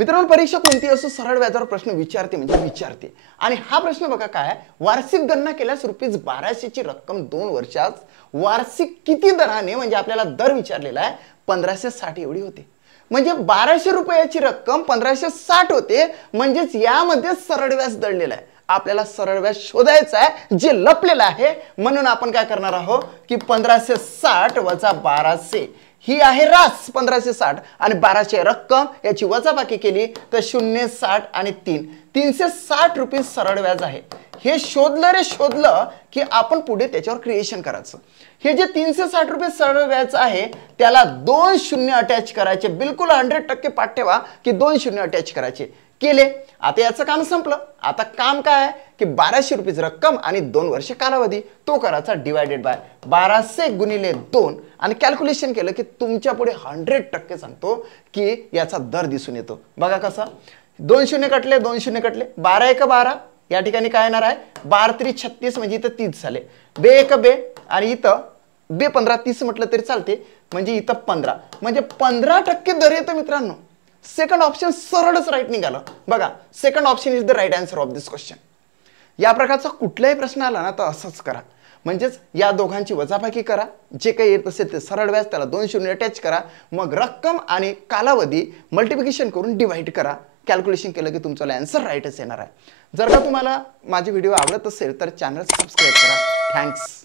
मित्रांनो, परीक्षा कोणती असो सरळ व्याजावर प्रश्न विचारते म्हणजे विचारते. आणि हा प्रश्न बघा काय आहे, वार्षिक गणना केल्यास ₹1200 ची रक्कम 2 वर्षात वार्षिक किती दराने, म्हणजे आपल्याला दर विचारलेला आहे 1560 एवढी होते. म्हणजे ₹1200 रक्कम 1560 होते. म्हणजेच यामध्ये सरळ व्याज दडलेला आहे. आपल्याला सरळ व्याज शोधायचं आहे जे लपलेलं आहे. म्हणून आपण काय करणार आहोत की 1560 वजा 1200 ही आहे रास 1560 आणि 1200 रक्कम याची वजाबाकी केली तर 060 आणि 3 360 रुपये सरळ व्याज आहे. हे शोधलं रे शोधलं की आपण पुढे त्याच्यावर क्रिएशन करायचं. हे जे 360 रुपये सरळ व्याज आहे त्याला 2 शून्य अटॅच करायचे. बिलकुल 100% पाठ ठेवा की 2 शून्य अटॅच करायचे. केले. आता याचं काम संपलं. आता काम काय आहे की 1200 रुपये रक्कम आणि 2 वर्ष कालावधी तो करायचा डिवाइडेड बाय 1200 गुणिले 2 आणि कॅल्क्युलेशन केलं की तुमच्या पुढे 100% सांगतो की याचा दर दिसून येतो. बघा कसा 2 शून्य कटले 2 शून्य कटले 12 1 12 या ठिकाणी काय येणार आहे 12 3 36 म्हणजे इथं 30 झाले. बे 1 बे आणि इथं बे 15 30 म्हटलं तरी चालते म्हणजे इथं 15 म्हणजे 15% दर येतो मित्रांनो. सेकंड ऑप्शन सरळच राईट निघालं. बघा second option is the right answer of this question. या प्रकारचा कुठलाही प्रश्न आला ना तर असंच करा. म्हणजेच या दोघांची वजाबाकी करा. जे काही येत असेल ते सरळ व्याज त्याला 2 शून्य अटॅच करा. मग रक्कम आणि कालावधी मल्टिप्लिकेशन करून डिवाइड करा. कॅल्क्युलेशन केलं की तुमचा आन्सर राईटच येणार आहे. जर का तुम्हाला माझे व्हिडिओ आवडत असेल तर चॅनल सबस्क्राईब करा. थँक्स.